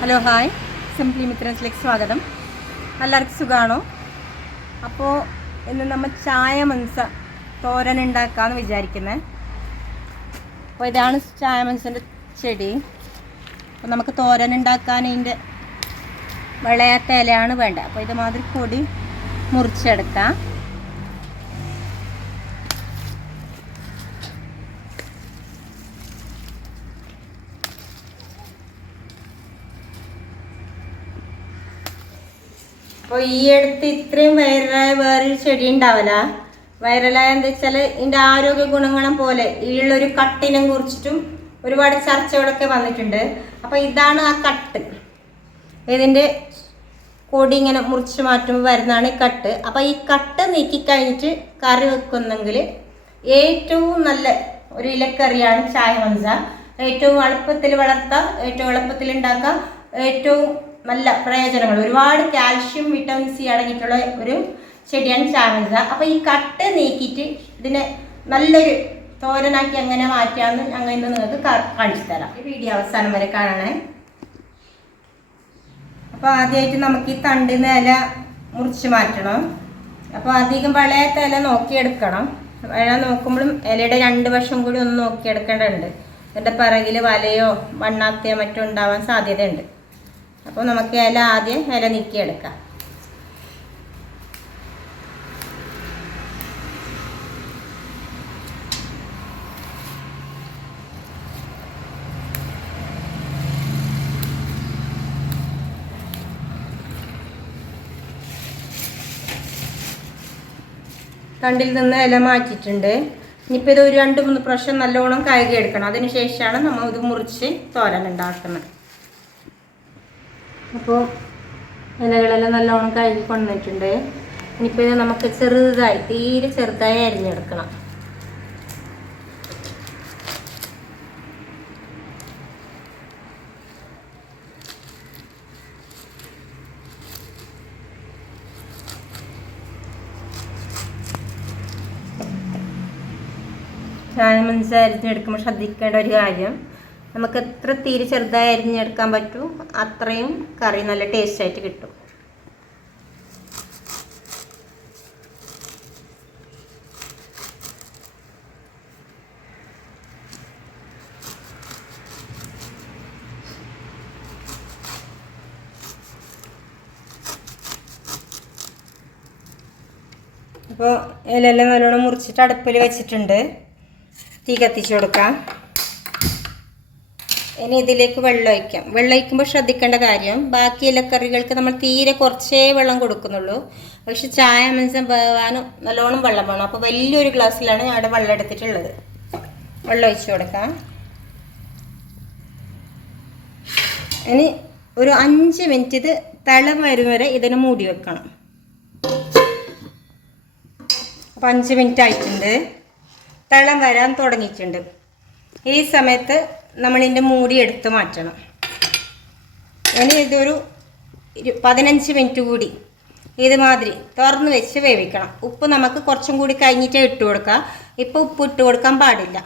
Hello hi. Simply മിത്രൻസിലേക്ക് സ്വാഗതം. എല്ലാവർക്കും സുഖമാണോ അപ്പോൾ ഇന്ന് നമ്മൾ ചായ മനസ്സ തോരൻ ഉണ്ടാക്കാമെന്ന് വിചാരിക്കുന്നത് അപ്പോൾ ഇതാണ് ചായ മനസ്സിന്റെ ചെടി. അപ്പോൾ നമുക്ക് തോരൻ ഉണ്ടാക്കാൻ ഇതിന്റെ വിളയാത്ത ഇലയാണ് വേണ്ടത്. അപ്പോൾ ഇതുമാതിരി പൊടി മുറിച്ചെടുക്കാം. അപ്പോൾ ഈ അടുത്ത് ഇത്രയും വൈറലായ വേറൊരു ചെടി ഉണ്ടാവില്ല വൈറലായ എന്താ വെച്ചാൽ ഇതിന്റെ ആരോഗ്യ ഗുണങ്ങളും പോലെ ഈയുള്ളൊരു കട്ടിനെ കുറിച്ചിട്ടും ഒരുപാട് ചർച്ചകളൊക്കെ വന്നിട്ടുണ്ട്. അപ്പോൾ ഇതാണ് ആ കട്ട്. ഇതിന്റെ കൊടി ഇങ്ങനെ മുറിച്ച് മാറ്റുമ്പോൾ വരുന്നതാണ് ഈ കട്ട്. അപ്പോൾ ഈ കട്ട് നീക്കി കഴിഞ്ഞിട്ട് കറി വെക്കുന്നെങ്കിൽ ഏറ്റവും നല്ല ഒരു ഇലക്കറിയാണ് ചായ മഞ്ച ഏറ്റവും എളുപ്പത്തിൽ വളർത്താം ഏറ്റവും എളുപ്പത്തിൽ ഉണ്ടാക്കാം ഏറ്റവും നല്ല പ്രയോജനങ്ങൾ. ഒരുപാട് കാൽഷ്യം വിറ്റമിൻ സി അടങ്ങിയിട്ടുള്ള ഒരു ചെടിയാണ് ചാമിസ അപ്പോൾ ഈ കട്ട് നീക്കിയിട്ട് ഇതിനെ നല്ലൊരു തോരനാക്കി അങ്ങനെ മാറ്റാമെന്ന് ഞങ്ങൾ ഇന്ന് നിങ്ങൾക്ക് കാണിച്ചു തരാം. ഈ വീഡിയോ അവസാനം വരെ കാണണേ. അപ്പോൾ ആദ്യമായിട്ട് നമുക്ക് ഈ തണ്ടി ഇല മുറിച്ച് മാറ്റണം. അപ്പോൾ അധികം വളയാത്ത ഇല നോക്കിയെടുക്കണം. ഇല നോക്കുമ്പോഴും ഇലയുടെ രണ്ട് വശം കൂടി ഒന്ന് നോക്കിയെടുക്കേണ്ടതുണ്ട്. എന്റെ പിറകിൽ വലയോ മണ്ണാത്തയോ മറ്റോ ഉണ്ടാവാൻ സാധ്യതയുണ്ട്. അപ്പോൾ നമുക്ക് ഇല ആദ്യം ഇല നീക്കിയെടുക്കാം. തണ്ടിൽ നിന്ന് ഇല മാറ്റിയിട്ടുണ്ട്. ഇനിയിപ്പോൾ ഇത് ഒരു രണ്ട് മൂന്ന് പ്രാവശ്യം നല്ലോണം കഴുകി എടുക്കണം അതിനുശേഷമാണ് നമ്മൾ ഇത് മുറിച്ച് തോരൻ ഉണ്ടാക്കുന്നത്. അപ്പോൾ ഇലകളെല്ലാം നല്ലോണം കഴുകി കൊണ്ടുവന്നിട്ടുണ്ട്. ഇനിയിപ്പോൾ നമുക്ക് ചെറുതായി തീരെ ചെറുതായി അരിഞ്ഞെടുക്കണം. ഞാൻ മനസ്സ് അരിഞ്ഞെടുക്കുമ്പോൾ ശ്രദ്ധിക്കേണ്ട ഒരു കാര്യം നമുക്ക് എത്ര തീരെ ചെറുതായി അരിഞ്ഞെടുക്കാൻ പറ്റൂ അത്രയും കറി നല്ല ടേസ്റ്റ് ആയിട്ട് കിട്ടും. അപ്പോൾ ഇലയെല്ലാം നല്ലോണം മുറിച്ചിട്ട് അടുപ്പിൽ വെച്ചിട്ടുണ്ട്. തീ കത്തിച്ചു കൊടുക്കാം. ഇനി ഇതിലേക്ക് വെള്ളം ഒഴിക്കാം. വെള്ളം ഒഴിക്കുമ്പോൾ ശ്രദ്ധിക്കേണ്ട കാര്യം ബാക്കി ഇലക്കറികൾക്ക് നമ്മൾ തീരെ കുറച്ചേ വെള്ളം കൊടുക്കുന്നുള്ളൂ. പക്ഷെ ചായ മനസ്സം വേവാനും നല്ലോണം വെള്ളം വേണം. അപ്പോൾ വലിയൊരു ഗ്ലാസ്സിലാണ് ഞാൻ അവിടെ വെള്ളം എടുത്തിട്ടുള്ളത്. വെള്ളം ഒഴിച്ചു കൊടുക്കാം. ഇനി ഒരു അഞ്ച് മിനിറ്റ് ഇത് തിളം വരും വരെ ഇതിന് മൂടി വെക്കണം. അപ്പോൾ അഞ്ച് മിനിറ്റ് ആയിട്ടുണ്ട്. തിളം വരാൻ തുടങ്ങിയിട്ടുണ്ട്. ഈ സമയത്ത് നമ്മളിതിന്റെ മൂടി എടുത്ത് മാറ്റണം. ഇനി ഇതൊരു പതിനഞ്ച് മിനിറ്റ് കൂടി ഇതുമാതിരി തുറന്ന് വെച്ച് വേവിക്കണം. ഉപ്പ് നമുക്ക് കുറച്ചും കൂടി കഴിഞ്ഞിട്ടേ ഇട്ട് കൊടുക്കാം. ഇപ്പോൾ ഉപ്പ് ഇട്ട് കൊടുക്കാൻ പാടില്ല.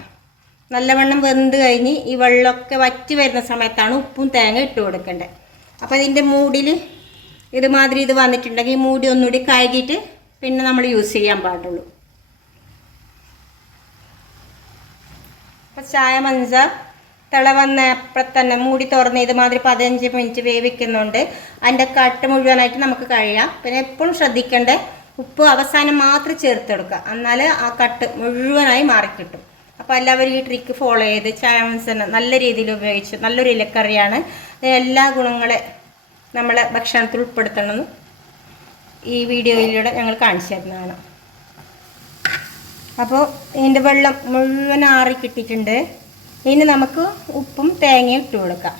നല്ലവണ്ണം വെന്ത് കഴിഞ്ഞ് ഈ വെള്ളമൊക്കെ വറ്റി വരുന്ന സമയത്താണ് ഉപ്പും തേങ്ങ ഇട്ട് കൊടുക്കേണ്ടത് അപ്പോൾ ഇതിന്റെ മൂടിൽ ഇതുമാതിരി ഇത് വന്നിട്ടുണ്ടെങ്കിൽ ഈ മൂടി ഒന്നുകൂടി കഴുകിയിട്ട് പിന്നെ നമ്മൾ യൂസ് ചെയ്യാൻ പാടുള്ളൂ. അപ്പോൾ ചായ മഞ്ച തിള അപ്പം തന്നെ മൂടി തുറന്ന് ഇതുമാതിരി പതിനഞ്ച് മിനിറ്റ് വേവിക്കുന്നുണ്ട്. അതിന്റെ കട്ട് മുഴുവനായിട്ട് നമുക്ക് കഴിയാം പിന്നെ എപ്പോഴും ശ്രദ്ധിക്കേണ്ടത് ഉപ്പ് അവസാനം മാത്രം ചേർത്ത് കൊടുക്കുക. എന്നാൽ ആ കട്ട് മുഴുവനായി മാറിക്കിട്ടും. അപ്പോൾ എല്ലാവരും ഈ ട്രിക്ക് ഫോളോ ചെയ്ത് ചായ മൻസനെ നല്ല രീതിയിൽ ഉപയോഗിച്ച് നല്ലൊരു ഇലക്കറിയാണ്. എല്ലാ ഗുണങ്ങളെ നമ്മളെ ഭക്ഷണത്തിൽ ഉൾപ്പെടുത്തണമെന്ന് ഈ വീഡിയോയിലൂടെ ഞങ്ങൾ കാണിച്ചു തരുന്നതാണ്. അപ്പോൾ ഇതിന്റെ വെള്ളം മുഴുവൻ ആറി കിട്ടിയിട്ടുണ്ട്. ഇനി നമുക്ക് ഉപ്പും തേങ്ങയും ഇട്ട് കൊടുക്കാം.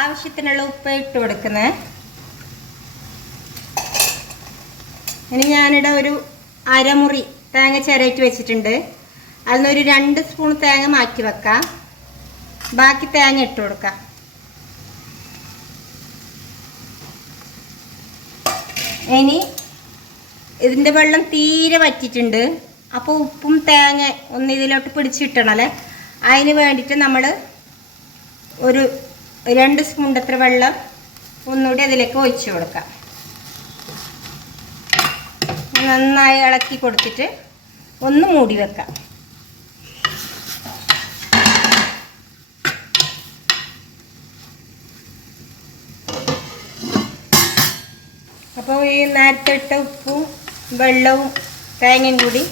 ആവശ്യത്തിനുള്ള ഉപ്പ് ഇട്ട് കൊടുക്കുന്നത് ഇനി ഞാനിവിടെ ഒരു അരമുറി തേങ്ങ ചിരയിട്ട് വെച്ചിട്ടുണ്ട്. അതിൽ നിന്നൊരു രണ്ട് സ്പൂൺ തേങ്ങ മാറ്റി വെക്കാം. ബാക്കി തേങ്ങ ഇട്ട് കൊടുക്കാം. ഇനി ഇതിന്റെ വെള്ളം തീരെ വറ്റിയിട്ടുണ്ട്. അപ്പോൾ ഉപ്പും തേങ്ങ ഒന്ന് ഇതിലോട്ട് പിടിച്ചിട്ടണം അല്ലേ അതിന് വേണ്ടിയിട്ട് നമ്മൾ ഒരു രണ്ട് അത്ര വെള്ളം ഒന്നുകൂടി അതിലേക്ക് ഒഴിച്ചു കൊടുക്കാം. നന്നായി ഇളക്കി കൊടുത്തിട്ട് ഒന്ന് മൂടി വെക്കാം. അപ്പോൾ ഈ നേരത്തെ ഇട്ട ഉപ്പും വെള്ളവും തേങ്ങയും കൂടി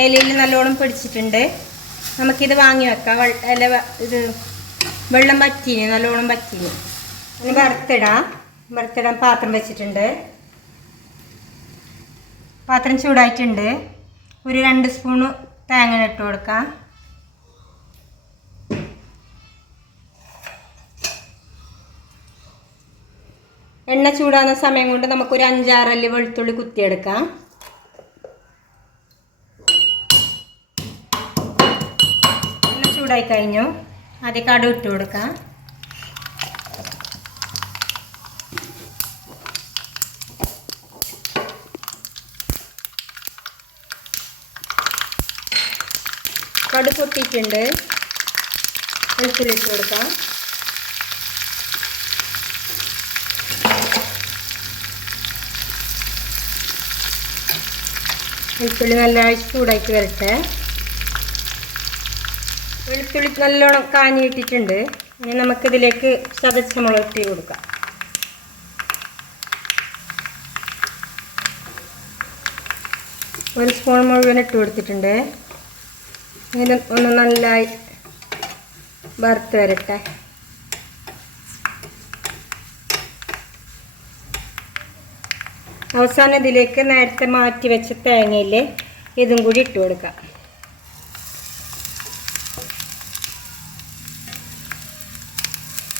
ഇലയിൽ നല്ലോണം പിടിച്ചിട്ടുണ്ട്. നമുക്കിത് വാങ്ങി വെക്കാം. ഇല ഇത് വെള്ളം വറ്റീന് നല്ലോണം വറ്റീന്. ഇനി വറുത്തിടാം. വറുത്തിടാൻ പാത്രം വെച്ചിട്ടുണ്ട്. പാത്രം ചൂടായിട്ടുണ്ട്. ഒരു രണ്ട് സ്പൂണ് തേങ്ങ ഇട്ട് കൊടുക്കാം. എണ്ണ ചൂടാകുന്ന സമയം കൊണ്ട് നമുക്കൊരു അഞ്ചാറല്ലി വെളുത്തുള്ളി കുത്തിയെടുക്കാം. ചൂടായി കഴിഞ്ഞു. ആദ്യം കടു ഇട്ട് കൊടുക്കാം. കടു പൊട്ടിയിട്ടുണ്ട്. വെളുത്തുള്ളി ഇട്ട് കൊടുക്കാം. വെളുത്തുള്ളി നല്ലതായി ചൂടാക്കി വരട്ടെ. വെളുത്തുള്ളി നല്ലോണം കാഞ്ഞിട്ടിട്ടുണ്ട്. ഇനി നമുക്കിതിലേക്ക് ചതച്ച മുളക് ഇട്ട് കൊടുക്കാം. ഒരു സ്പൂൺ മുഴുവൻ ഇട്ട് കൊടുത്തിട്ടുണ്ട്. ഇത് ഒന്ന് നന്നായി വറുത്ത് വരട്ടെ. അവസാനം ഇതിലേക്ക് നേരത്തെ മാറ്റി വെച്ച തേങ്ങയിൽ ഇതും കൂടി ഇട്ട് കൊടുക്കാം.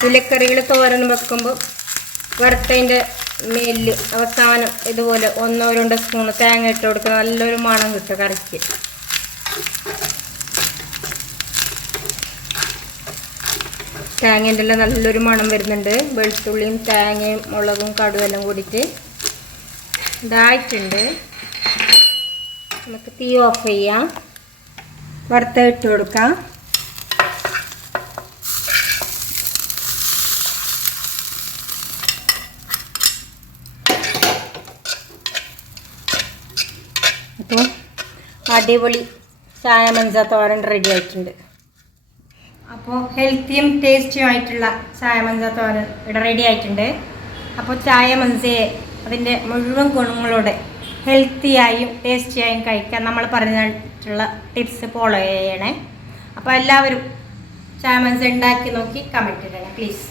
ഇലക്കറികൾ തോരൻ വെക്കുമ്പോൾ വറുത്തതിന്റെ മേലിൽ അവസാനം ഇതുപോലെ ഒന്നോ രണ്ടോ സ്പൂണ് തേങ്ങ ഇട്ട് കൊടുക്കുക നല്ലൊരു മണം കിട്ടും കറിക്ക്. തേങ്ങേന്റെ എല്ലാം നല്ലൊരു മണം വരുന്നുണ്ട്. വെളുത്തുള്ളിയും തേങ്ങയും മുളകും കടുവും എല്ലാം കൂടിയിട്ട് ഇതായിട്ടുണ്ട്. നമുക്ക് തീ ഓഫ് ചെയ്യാം. വറുത്ത ഇട്ട് കൊടുക്കാം അപ്പോൾ അടിപൊളി ചായ തോരൻ റെഡി ആയിട്ടുണ്ട്. അപ്പോൾ ഹെൽത്തിയും ടേസ്റ്റിയും ആയിട്ടുള്ള ചായ തോരൻ ഇവിടെ റെഡി ആയിട്ടുണ്ട്. അപ്പോൾ ചായ മഞ്ചയെ അതിന്റെ മുഴുവൻ ഗുണങ്ങളോടെ ഹെൽത്തിയായും ടേസ്റ്റിയായും കഴിക്കാൻ നമ്മൾ പറഞ്ഞിട്ടുള്ള ടിപ്സ് ഫോളോ ചെയ്യണേ. അപ്പോൾ എല്ലാവരും ചായ മഞ്ച ഉണ്ടാക്കി നോക്കി കമന്റ് ഇടണേ പ്ലീസ്